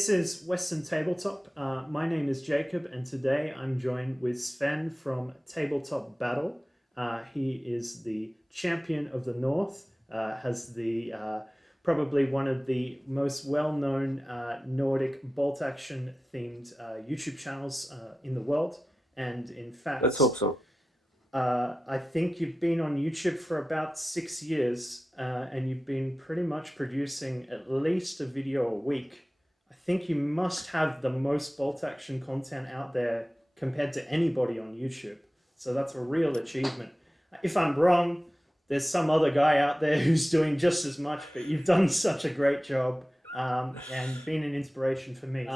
This is Western Tabletop. My name is Jacob, and today I'm joined with Svein from Tabletop Battle. He is the champion of the North, has the probably one of the most well-known Nordic bolt-action themed YouTube channels in the world. And in fact, let's hope so. I think you've been on YouTube for about 6 years, and you've been pretty much producing at least a video a week. I think you must have the most bolt action content out there compared to anybody on YouTube. So that's a real achievement. If I'm wrong, there's some other guy out there who's doing just as much, but you've done such a great job and been an inspiration for me.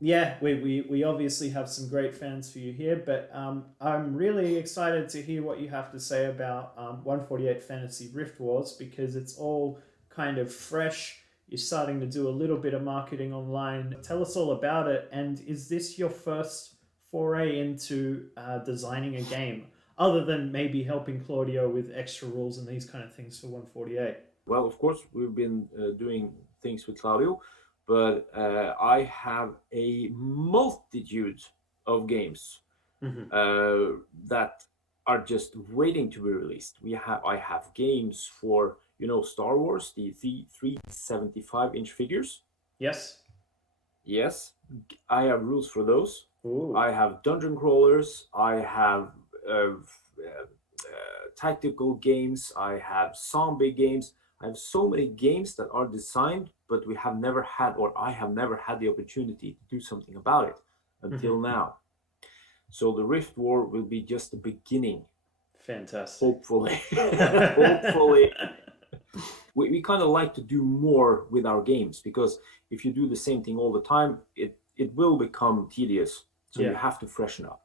Yeah, we obviously have some great fans for you here, but I'm really excited to hear what you have to say about 148 Fantasy Rift Wars, because it's all kind of fresh. You're starting to do a little bit of marketing online. Tell us all about it, and is this your first foray into designing a game, other than maybe helping Claudio with extra rules and these kind of things for 148? Well, of course, we've been doing things with Claudio, but I have a multitude of games that are just waiting to be released. I have games for, Star Wars, the 375-inch figures. Yes. Yes, I have rules for those. Ooh. I have dungeon crawlers. I have tactical games. I have zombie games. I have so many games that are designed, but I have never had the opportunity to do something about it until now. So the Rift War will be just the beginning. Fantastic. Hopefully. Hopefully. We kind of like to do more with our games, because if you do the same thing all the time, it will become tedious. So you have to freshen up.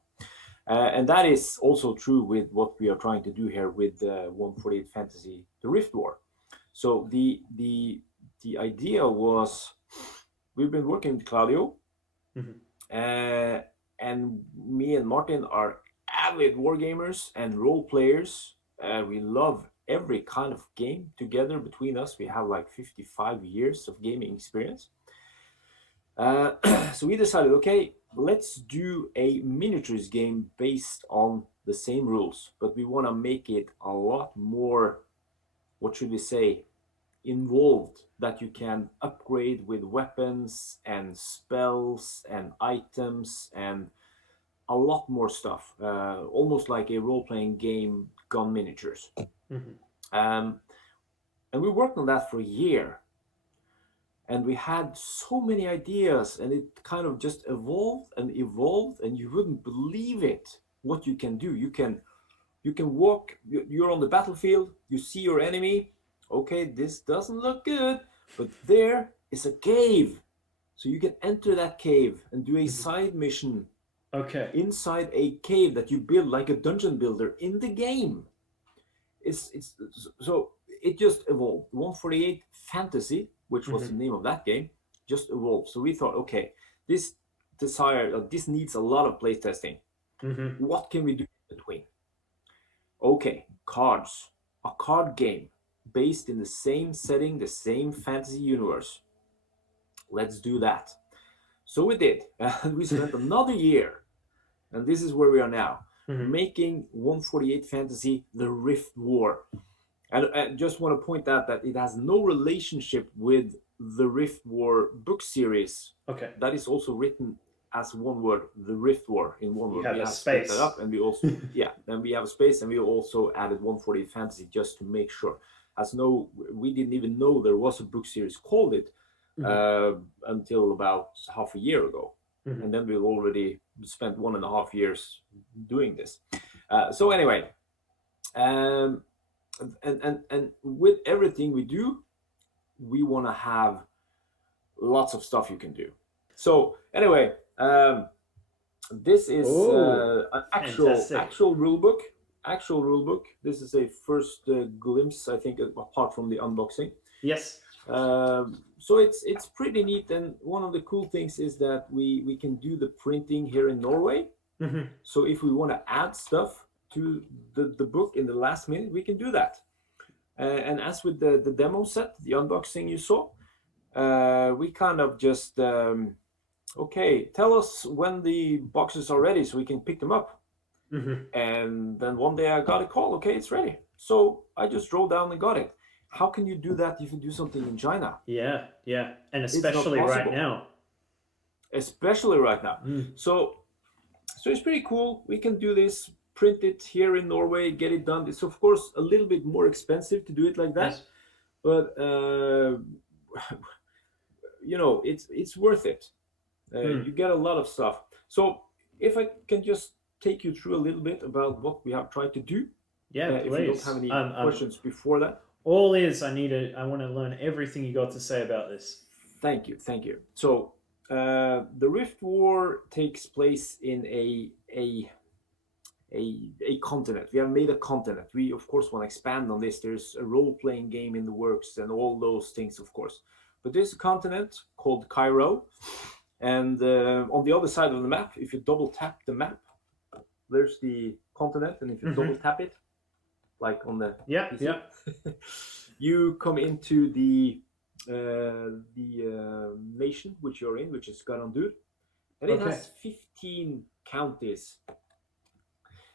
And that is also true with what we are trying to do here with 148 Fantasy, the Rift War. So the idea was, we've been working with Claudio, and me and Martin are avid wargamers and role players. We love every kind of game together. Between us, we have like 55 years of gaming experience. So we decided, okay, let's do a miniatures game based on the same rules, but we want to make it a lot more, what should we say, involved, that you can upgrade with weapons and spells and items and a lot more stuff, almost like a role-playing game gone miniatures. And we worked on that for a year, and we had so many ideas, and it kind of just evolved, and you wouldn't believe it, what you can do. You can walk, you're on the battlefield, you see your enemy. Okay, this doesn't look good, but there is a cave. So you can enter that cave and do a side mission inside a cave that you build like a dungeon builder in the game. So it just evolved. 148 Fantasy, which was the name of that game, just evolved. So we thought, okay, this needs a lot of playtesting. What can we do in between? Okay, cards. A card game based in the same setting, the same fantasy universe. Let's do that. So we did. And we spent another year, and this is where we are now, making 148 Fantasy, the Rift War. And I just want to point out that it has no relationship with the Rift War book series. Okay. That is also written as one word, the Rift War, in one word. We have a space. That up, and we also, then we have a space, and we also added 148 Fantasy just to make sure. We didn't even know there was a book series called it until about half a year ago. And then we've already spent 1.5 years doing this. So anyway, and with everything we do, we want to have lots of stuff you can do. So anyway, this is an actual rule book. This is a first glimpse, I think, apart from the unboxing. Yes. So it's pretty neat, and one of the cool things is that we can do the printing here in Norway. So if we want to add stuff to the book in the last minute, we can do that. And as with the demo set, the unboxing you saw, we kind of just okay, tell us when the boxes are ready so we can pick them up. And then one day I got a call, okay, it's ready. So I just drove down and got it. How can you do that if you do something in China? Yeah, yeah, and It's not especially right possible, now. especially right now. So it's pretty cool. We can do this, print it here in Norway, get it done. It's of course a little bit more expensive to do it like that, Yes. but it's worth it. You get a lot of stuff. So if I can just take you through a little bit about what we have tried to do, Yeah, if you don't have please. any questions before that. All is I want to learn everything you got to say about this. Thank you, thank you. So the Rift War takes place in a continent. We have made a continent. We of course want to expand on this. There's a role-playing game in the works and all those things, of course. But there's a continent called Cairo, and on the other side of the map, if you double tap the map, there's the continent, and if you double tap it, like on the PC, you come into the nation which you're in, which is Garandur, and it has 15 counties.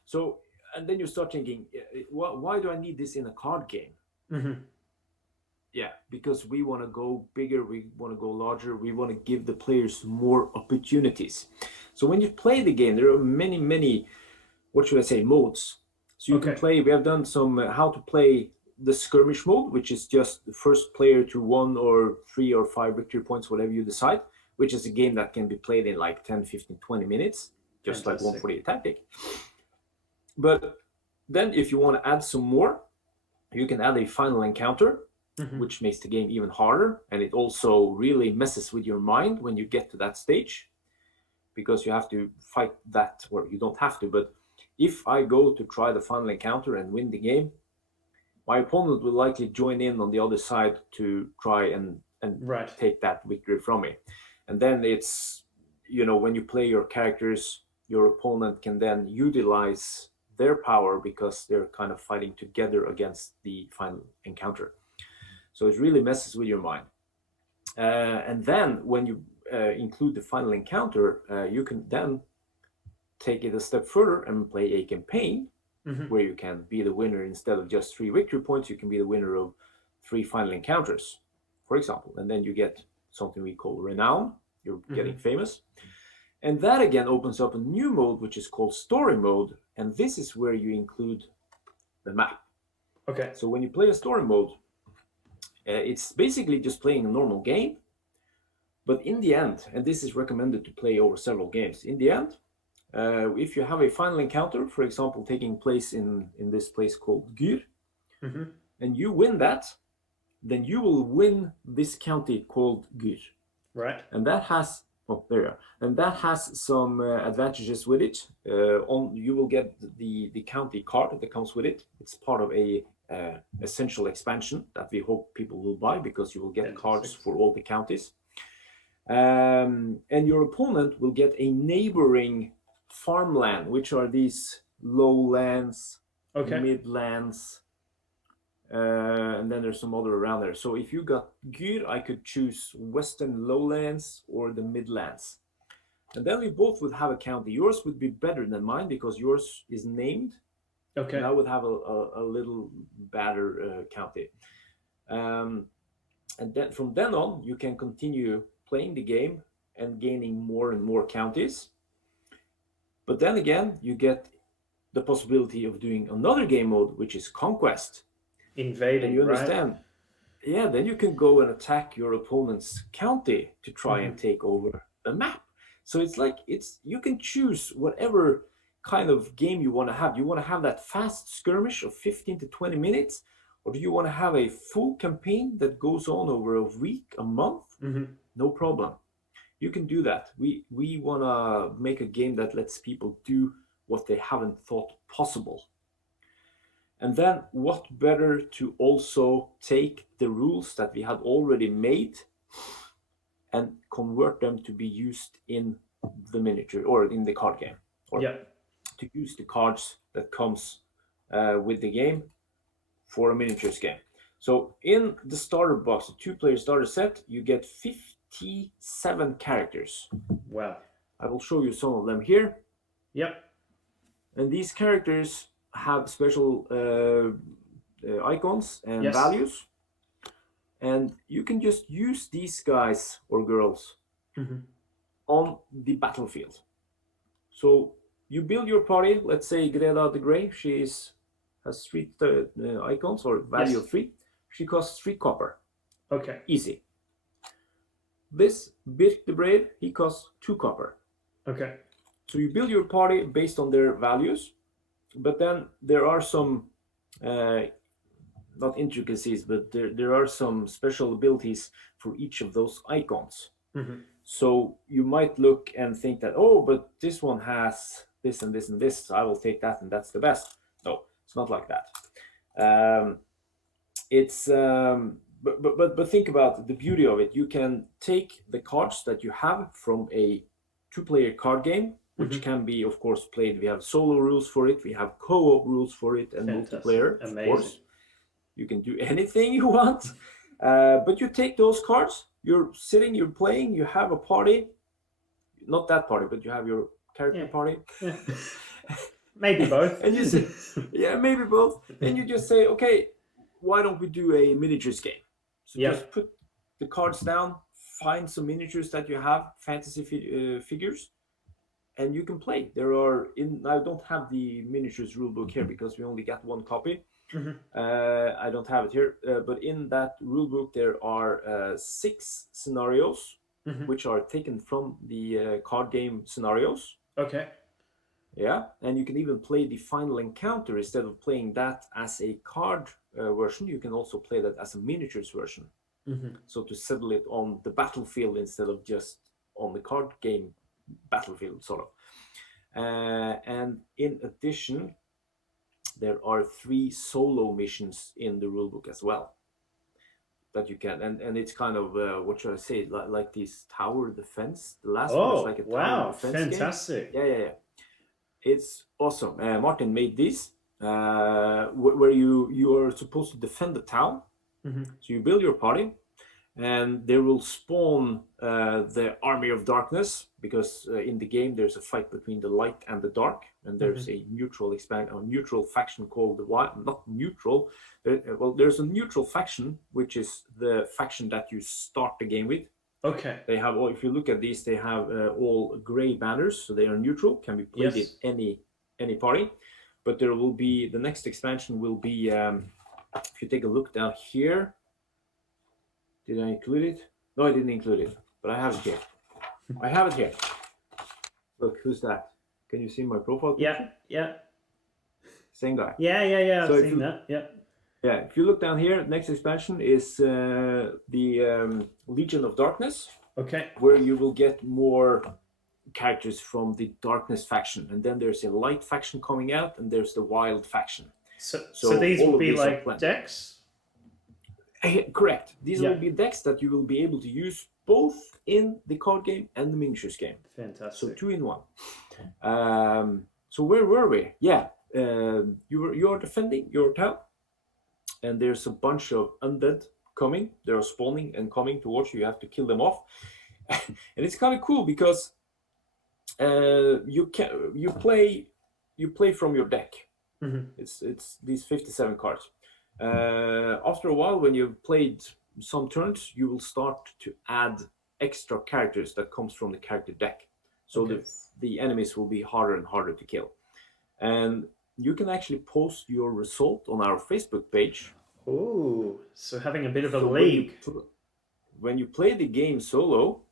So, and then you start thinking, why do I need this in a card game? Yeah, because we want to go bigger, we want to go larger, we want to give the players more opportunities. So when you play the game, there are many, what should I say, modes. So you can play, we have done some how to play the skirmish mode, which is just the first player to 1 or 3 or 5 victory points, whatever you decide, which is a game that can be played in like 10, 15, 20 minutes, just like 148 Tactic. But then if you want to add some more, you can add a final encounter, which makes the game even harder. And it also really messes with your mind when you get to that stage, because you have to fight that, or you don't have to, but if I go to try the final encounter and win the game, my opponent will likely join in on the other side to try and take that victory from me. And then it's, when you play your characters, your opponent can then utilize their power because they're kind of fighting together against the final encounter. So it really messes with your mind. And then when you include the final encounter, you can then take it a step further and play a campaign where you can be the winner. Instead of just 3 victory points, you can be the winner of 3 final encounters, for example. And then you get something we call renown. You're getting famous. And that again opens up a new mode, which is called story mode. And this is where you include the map. Okay. So when you play a story mode, it's basically just playing a normal game. But in the end, and this is recommended to play over several games, in the end, if you have a final encounter, for example, taking place in this place called Gyr, and you win that, then you will win this county called Gyr. Right. And that has, there you are. And that has some advantages with it. You will get the county card that comes with it. It's part of a essential expansion that we hope people will buy, because you will get cards for all the counties. And your opponent will get a neighboring farmland, which are these lowlands, midlands, and then there's some other around there. So if you got Gyr, I could choose western lowlands or the midlands. And then we both would have a county. Yours would be better than mine because yours is named. Okay. And I would have a little better county. And then from then on, you can continue playing the game and gaining more and more counties. But then again, you get the possibility of doing another game mode, which is Conquest. Invading, and you understand, right? Yeah, then you can go and attack your opponent's county to try and take over the map. So it's like, you can choose whatever kind of game you want to have. You want to have that fast skirmish of 15 to 20 minutes, or do you want to have a full campaign that goes on over a week, a month? No problem. You can do that. We want to make a game that lets people do what they haven't thought possible. And then what better to also take the rules that we had already made and convert them to be used in the miniature or in the card game, or to use the cards that comes with the game for a miniatures game. So in the starter box, a 2-player starter set, you get 57 characters. Wow. I will show you some of them here. Yep. And these characters have special icons and Yes. values. And you can just use these guys or girls on the battlefield. So you build your party. Let's say Greta the Grey. She has 3 icons or value of 3. She costs 3 copper. Okay. Easy. This Birk the Brave, he costs 2 copper. Okay. So you build your party based on their values, but then there are some not intricacies, but there are some special abilities for each of those icons. So you might look and think that, oh, but this one has this and this and this, so I will take that and that's the best. No, it's not like that. But think about the beauty of it. You can take the cards that you have from a 2-player card game, which can be, of course, played. We have solo rules for it, we have co-op rules for it, and multiplayer, of course. You can do anything you want. But you take those cards, you're sitting, you're playing, you have a party. Not that party, but you have your character party. Yeah. Maybe both. And you say, yeah, maybe both. And you just say, okay, why don't we do a miniatures game? So just put the cards down, find some miniatures that you have, fantasy figures, and you can play. I don't have the miniatures rulebook here because we only got 1 copy. I don't have it here, but in that rulebook there are 6 scenarios which are taken from the card game scenarios. Okay. Yeah, and you can even play the final encounter instead of playing that as a card version. You can also play that as a miniatures version. So to settle it on the battlefield instead of just on the card game battlefield, sort of. And in addition, there are 3 solo missions in the rulebook as well that you can, and it's kind of what should I say, like this tower defense. The last one is like a tower defense fantastic game. Yeah. It's awesome. Martin made this where you are supposed to defend the town. So you build your party, and there will spawn the army of darkness, because in the game there's a fight between the light and the dark, and there's a neutral faction called the wild. Not neutral. There's a neutral faction, which is the faction that you start the game with. Okay. They have all. If you look at these, they have all gray banners, so they are neutral. Can be played in any party. But there will be the next expansion will be. If you take a look down here, did I include it? No, I didn't include it, but I have it here. I have it here. Look, who's that? Can you see my profile picture? Yeah. Same guy. Yeah. So I've seen that. Yeah. Yeah, if you look down here, next expansion is the Legion of Darkness. Okay. Where you will get more characters from the Darkness faction, and then there's a Light faction coming out, and there's the Wild faction. So these will be like decks? Correct. These will be decks that you will be able to use both in the card game and the miniatures game. Fantastic. So 2 in 1. So where were we? Yeah, you are defending your town, and there's a bunch of undead coming. They are spawning and coming towards you. You have to kill them off, and it's kind of cool because you play from your deck. It's these 57 cards. After a while, when you've played some turns, you will start to add extra characters that comes from the character deck. So the enemies will be harder and harder to kill. And you can actually post your result on our Facebook page. Oh, so having a bit of a league. When you play the game solo,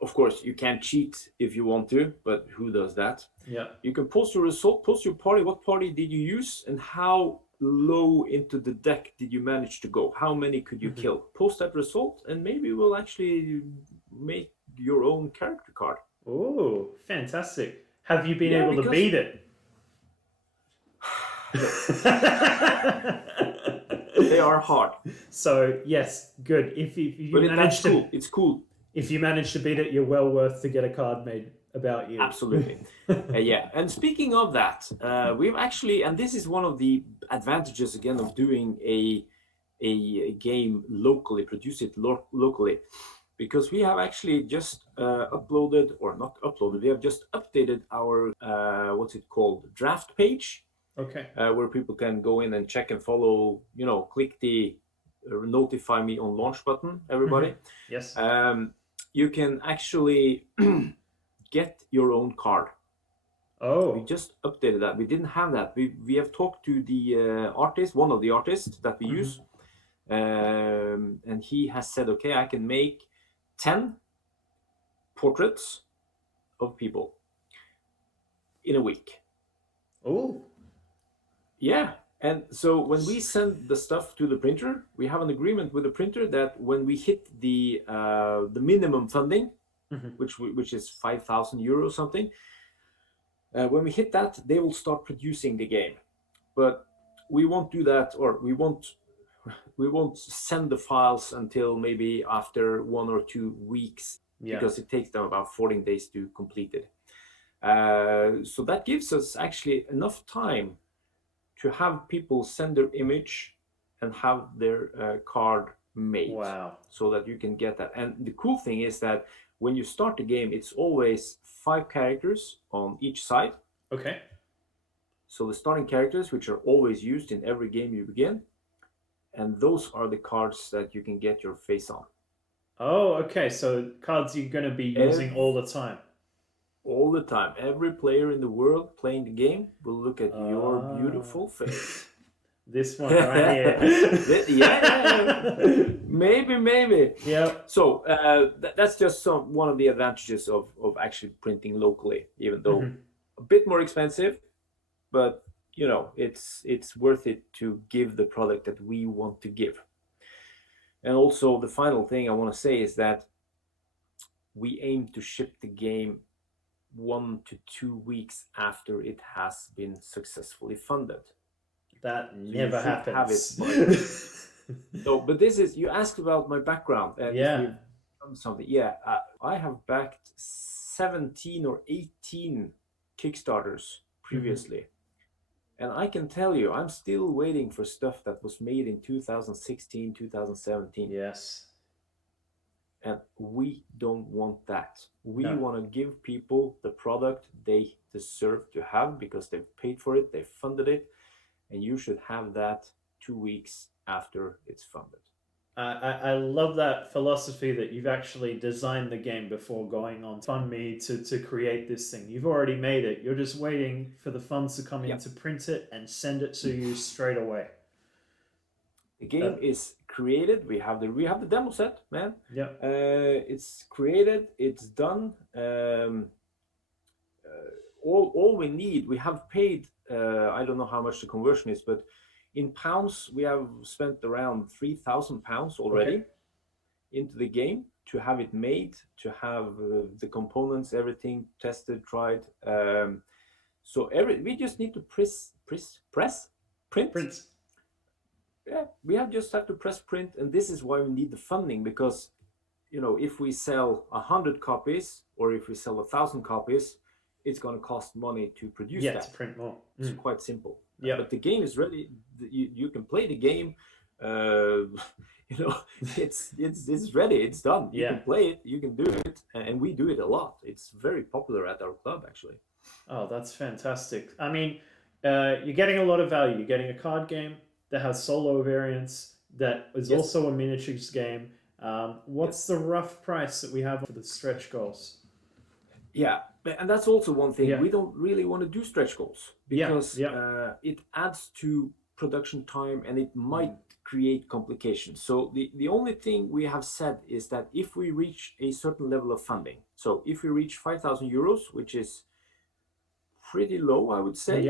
of course, you can cheat if you want to, but who does that? Yeah. You can post your result, post your party. What party did you use, and how low into the deck did you manage to go? How many could you kill? Post that result, and maybe we'll actually make your own character card. Oh, fantastic. Have you been able to beat it? They are hard. So, yes, good. If you but manage to... Cool. It's cool. If you manage to beat it, you're well worth to get a card made about you. Absolutely. Yeah. And speaking of that, we've actually, and this is one of the advantages again of doing a a game locally, produce it locally, because we have actually just uploaded, or not uploaded, we have just updated our what's it called, draft page, Okay. where people can go in and check and follow, click the notify me on launch button, everybody. Yes. You can actually get your own card. We Oh. just updated that. We didn't have that. We have talked to the artist, one of the artists that we use, and he has said, okay, I can make 10 portraits of people in a week. Oh. Yeah. And so when we send the stuff to the printer, we have an agreement with the printer that when we hit the minimum funding, which is 5,000 euros something, when we hit that, they will start producing the game. But we won't do that, or we won't send the files until maybe after 1 or 2 weeks, because it takes them about 14 days to complete it. So that gives us actually enough time to have people send their image and have their card made. Wow. So that you can get that. And the cool thing is that when you start the game, it's always 5 characters on each side. Okay. So the starting characters, which are always used in every game you begin, and those are the cards that you can get your face on. Oh, okay. So cards you're going to be using all the time. All the time. Every player in the world playing the game will look at your beautiful face. This one right here. Yeah. Maybe. Yeah. So that's just one of the advantages of actually printing locally, even though a bit more expensive, but it's worth it to give the product that we want to give. And also the final thing I want to say is that we aim to ship the game 1 to 2 weeks after it has been successfully funded. That never happens. No, but this is, you asked about my background and yeah. if we've done something. Yeah, I have backed 17 or 18 Kickstarters previously. And I can tell you, I'm still waiting for stuff that was made in 2016, 2017. Yes. And we don't want that. We want to give people the product they deserve to have because they've paid for it, they've funded it, and you should have that 2 weeks after it's funded. I love that philosophy that you've actually designed the game before going on FundMe to create this thing. You've already made it. You're just waiting for the funds to come in to print it and send it to you straight away. The game is created. We have the demo set, man. Yeah. It's created. It's done. All we need. We have paid. I don't know how much the conversion is, but in pounds, we have spent around £3,000 already into the game to have it made, to have the components, everything tested, tried. So we just need to print. Yeah, we just have to press print, and this is why we need the funding, because if we sell 100 copies or if we sell 1,000 copies, it's going to cost money to produce that. To print more. It's quite simple. Yeah. But the game is ready. You can play the game. It's ready. It's done. You can play it. You can do it, and we do it a lot. It's very popular at our club, actually. Oh, that's fantastic. I mean, you're getting a lot of value. You're getting a card game that has solo variants, that is also a miniatures game. What's the rough price that we have for the stretch goals? Yeah, and that's also one thing. We don't really want to do stretch goals because it adds to production time and it might create complications. So the only thing we have said is that if we reach a certain level of funding, so if we reach 5,000 euros, which is pretty low, I would say,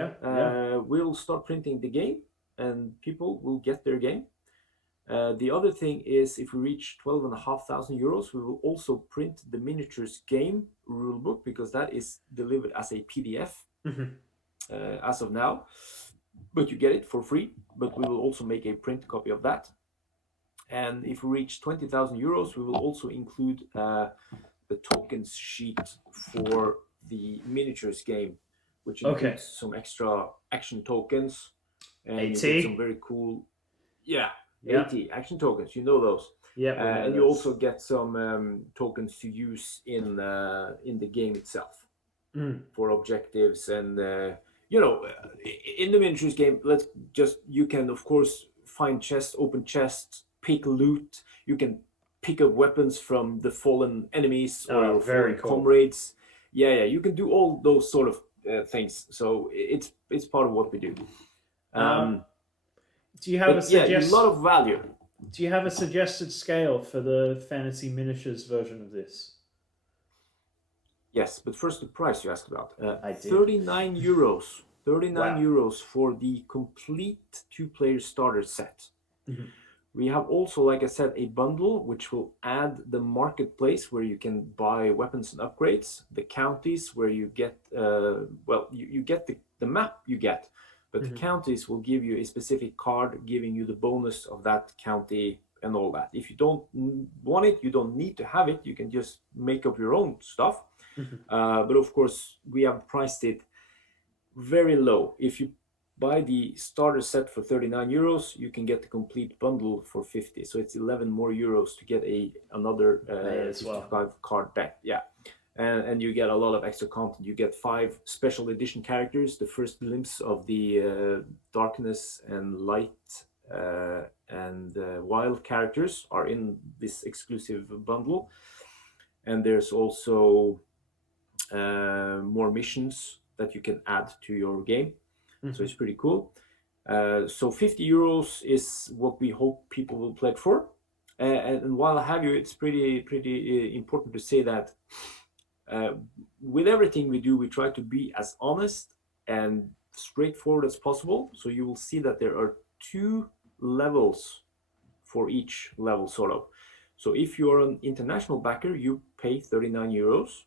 we'll start printing the game and people will get their game. The other thing is, if we reach 12,500 euros, we will also print the miniatures game rulebook, because that is delivered as a PDF as of now. But you get it for free, but we will also make a print copy of that. And if we reach 20,000 euros, we will also include the tokens sheet for the miniatures game, which includes some extra action tokens and some very cool... Yeah. 80 action tokens. You know those. Yeah. And you also get some tokens to use in the game itself for objectives and in the miniatures game. You can of course find chests, open chests, pick loot. You can pick up weapons from the fallen enemies or your very fallen cool. comrades. Yeah, you can do all those sort of things. So it's part of what we do. Do you have a lot of value. Do you have a suggested scale for the fantasy miniatures version of this? Yes, but first the price you asked about. I did. 39 euros. 39 Wow. euros for the complete 2-player starter set. We have also, like I said, a bundle which will add the marketplace where you can buy weapons and upgrades, the counties where you get, you get the map you get, but the counties will give you a specific card giving you the bonus of that county and all that. If you don't want it, you don't need to have it. You can just make up your own stuff. But of course, we have priced it very low. If you buy the starter set for 39 euros, you can get the complete bundle for 50. So it's 11 more euros to get another 55 card deck. Yeah. And you get a lot of extra content. You get 5 special edition characters. The first glimpse of the darkness and light and wild characters are in this exclusive bundle. And there's also more missions that you can add to your game. So it's pretty cool. So 50 euros is what we hope people will play it for. And while I have you, it's pretty important to say that with everything we do, we try to be as honest and straightforward as possible. So you will see that there are 2 levels for each level, sort of. So if you're an international backer, you pay 39 euros.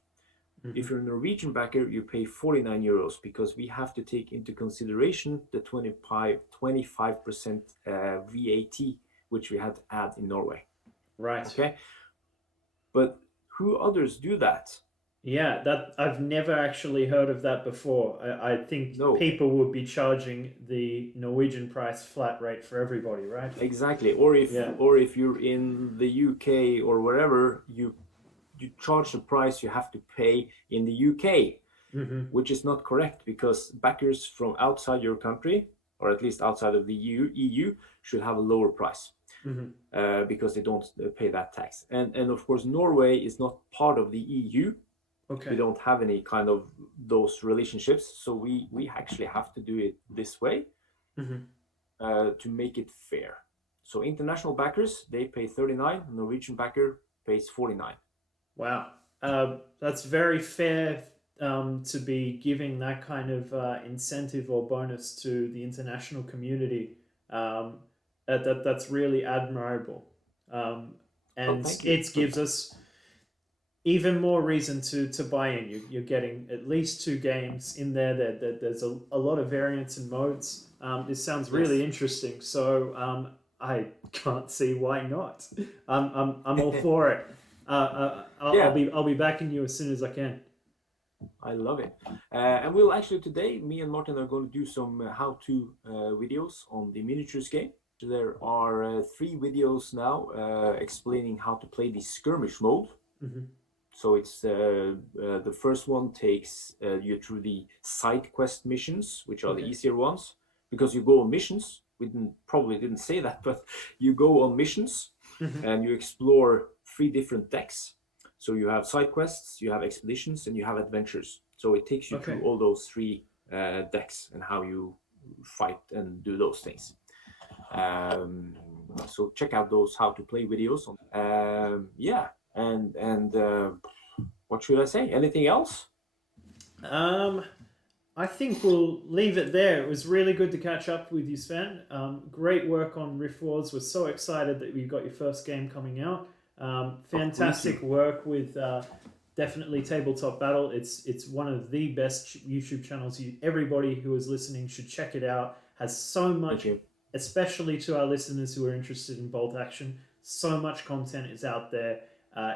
If you're a Norwegian backer, you pay 49 euros because we have to take into consideration the 25% VAT, which we had to add in Norway. Right. Okay. But who others do that? Yeah, that I've never actually heard of that before. I think people would be charging the Norwegian price flat rate for everybody, right? Exactly. Or if you're in the UK or wherever, you charge the price you have to pay in the UK, which is not correct because backers from outside your country, or at least outside of the EU should have a lower price because they don't pay that tax. And of course, Norway is not part of the EU. Okay. We don't have any kind of those relationships. So we actually have to do it this way to make it fair. So international backers, they pay 39, Norwegian backer pays 49. Wow, that's very fair to be giving that kind of incentive or bonus to the international community. That's really admirable, and it gives us even more reason to buy in. You're getting at least 2 games in there. There's a lot of variants and modes. This sounds really interesting. So I can't see why not. I'm all for it. I'll be backing you as soon as I can. I love it. And we'll actually today, me and Martin are going to do some how-to videos on the miniatures game. So there are 3 videos now explaining how to play the skirmish mode. So it's the first one takes you through the side quest missions, which are the easier ones, because you go on missions. We probably didn't say that, but you go on missions and you explore 3 different decks. So you have side quests, you have expeditions, and you have adventures. So it takes you through all those 3 decks and how you fight and do those things. So check out those how to play videos. And what should I say? Anything else? I think we'll leave it there. It was really good to catch up with you, Svein. Great work on Rift Wars. We're so excited that you got your first game coming out. Fantastic work with definitely Tabletop Battle. It's one of the best YouTube channels. Everybody who is listening should check it out. Has so much, especially to our listeners who are interested in bolt action. So much content is out there.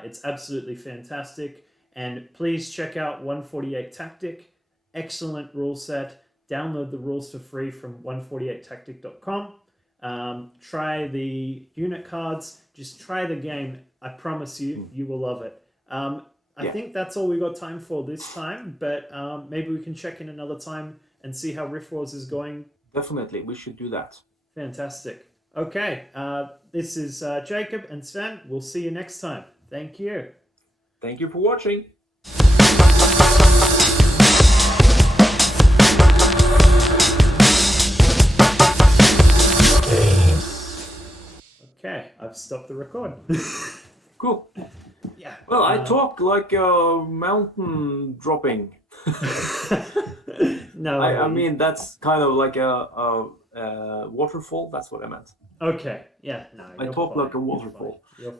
It's absolutely fantastic. And please check out 148 Tactic. Excellent rule set. Download the rules for free from 148tactic.com. try the unit cards, just try the game. I promise you, you will love it. I think that's all we got time for this time, but maybe we can check in another time and see how Rift Wars is going. Definitely, we should do that. Fantastic. Okay, this is Jacob and Sven. We'll see you next time. Thank you. Thank you for watching. Okay, I've stopped the record. Cool. Yeah. Well, I talk like a mountain dropping. No, I mean, that's kind of like a waterfall. That's what I meant. Okay. Yeah. No. I talk like a waterfall. You're